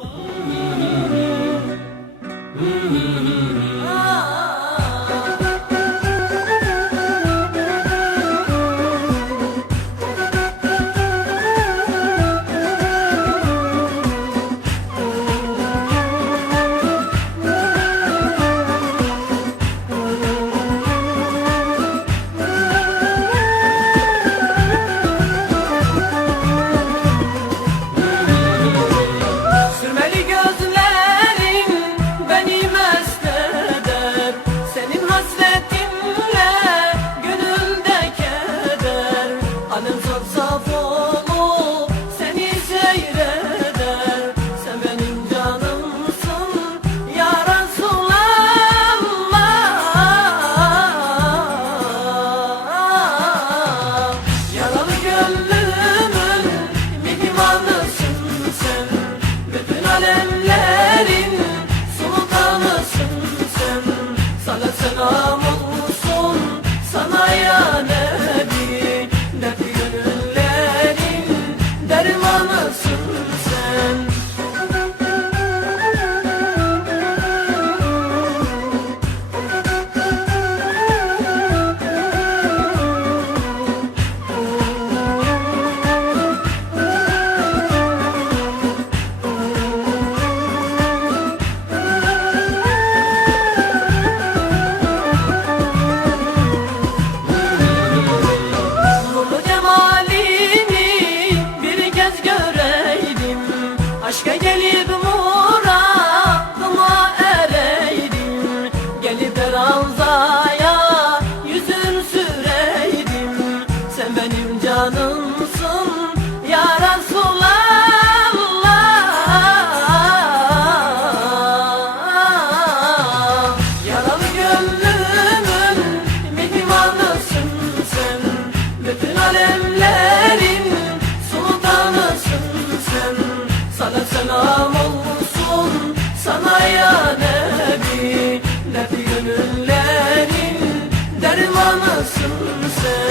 Mm-hmm. mm-hmm. Dermanısın sen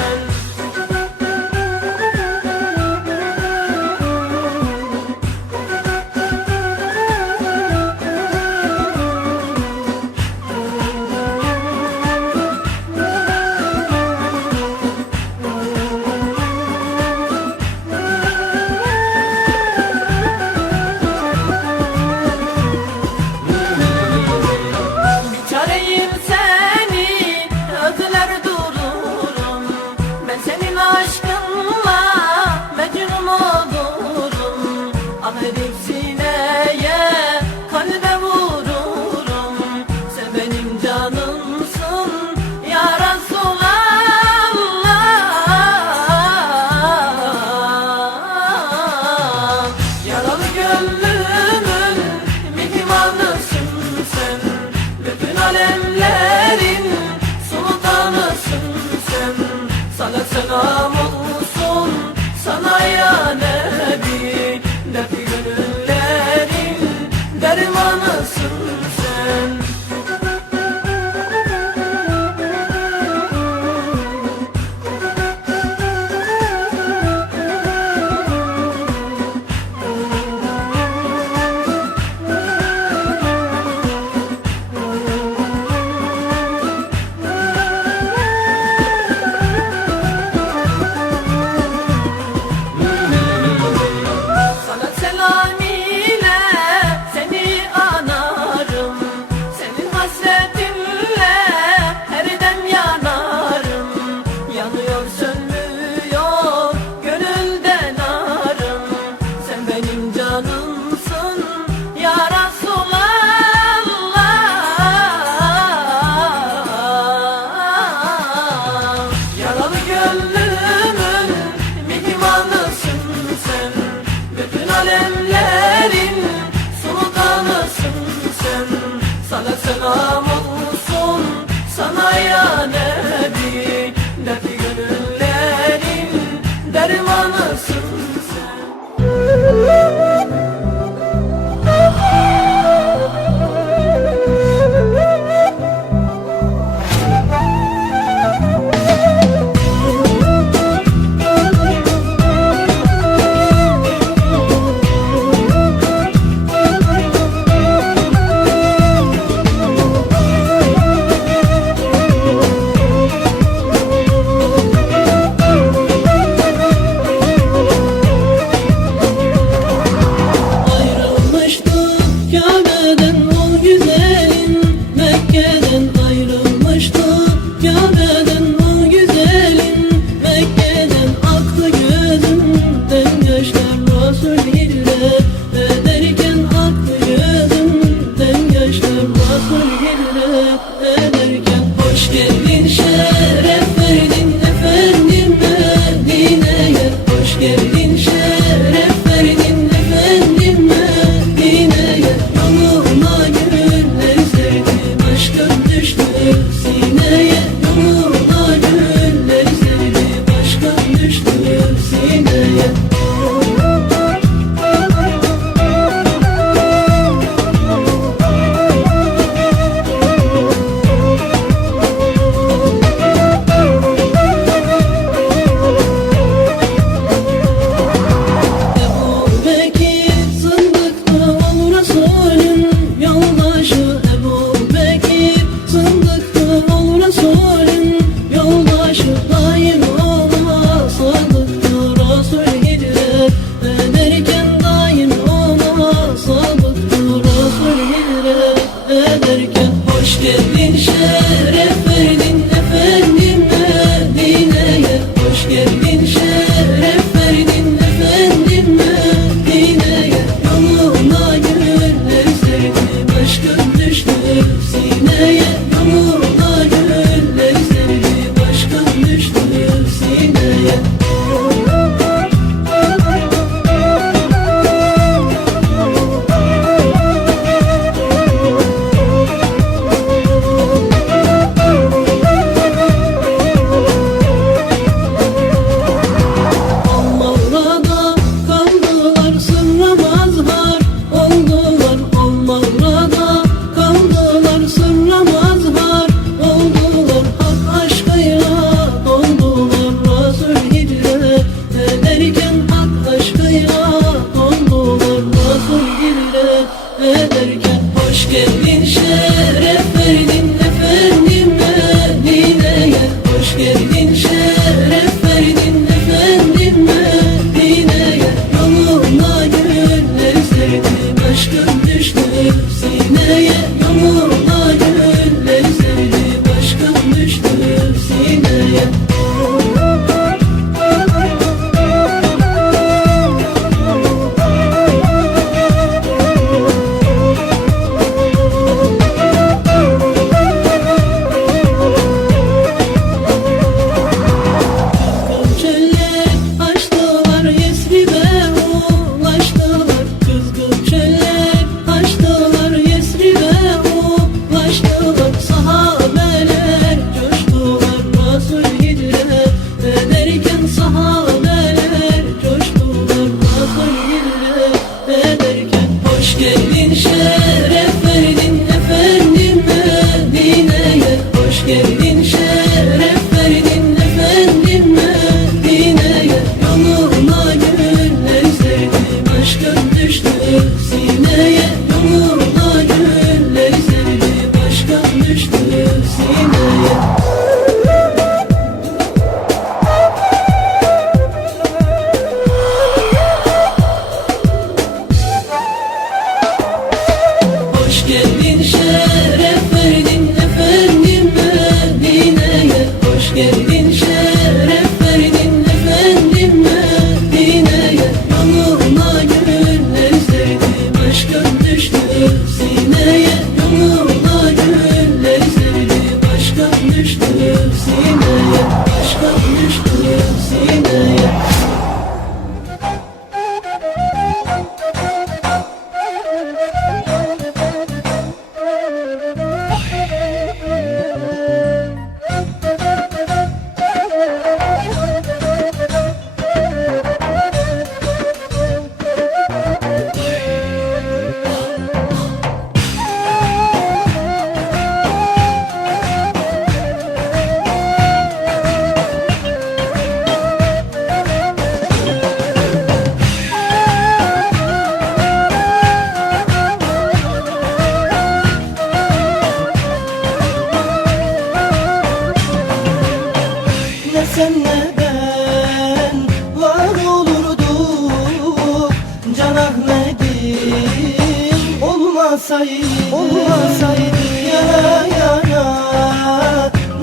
sevmedim. Olmasaydı, olmasaydı yana yana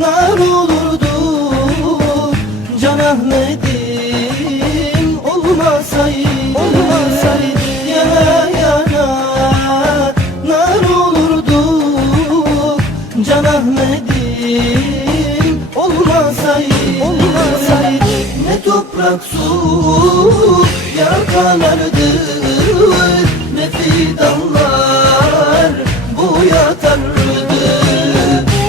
Nar olurdu. Can Ahmet'im Olmasaydı, olmasaydı yana yana Nar olurdu. Can Ahmet'im toprak su yakalardı Ne fidanlar bu yatardı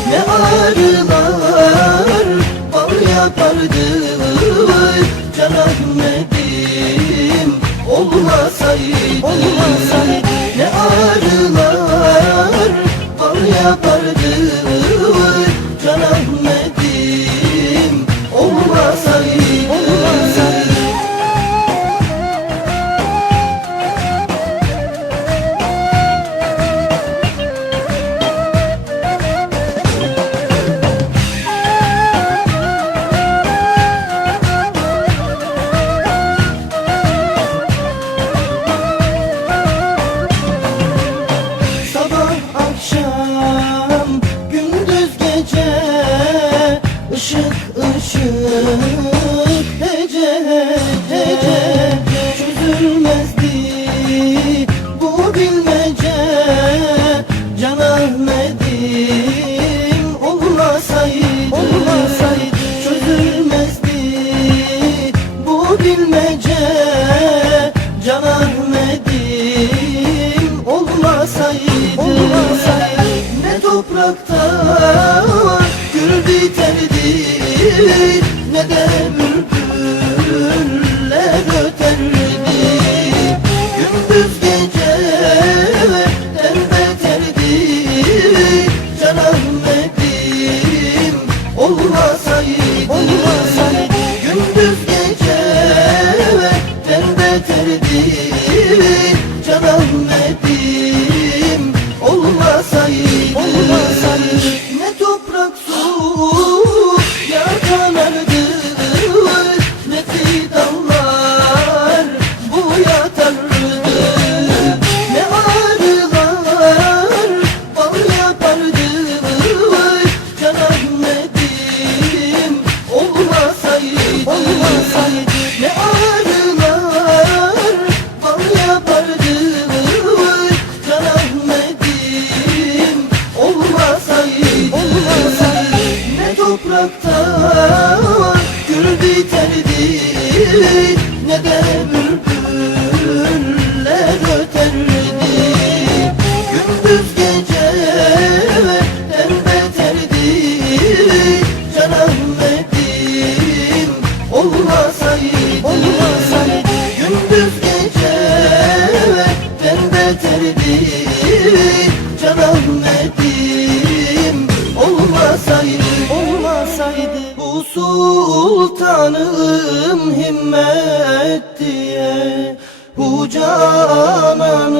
Ne arılar bal yapardı Can Ahmet'im olmasaydı, olmasaydı. Ne arılar Gül biterdi neden sultanım himmet diye Bu cananım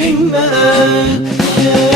himmet diye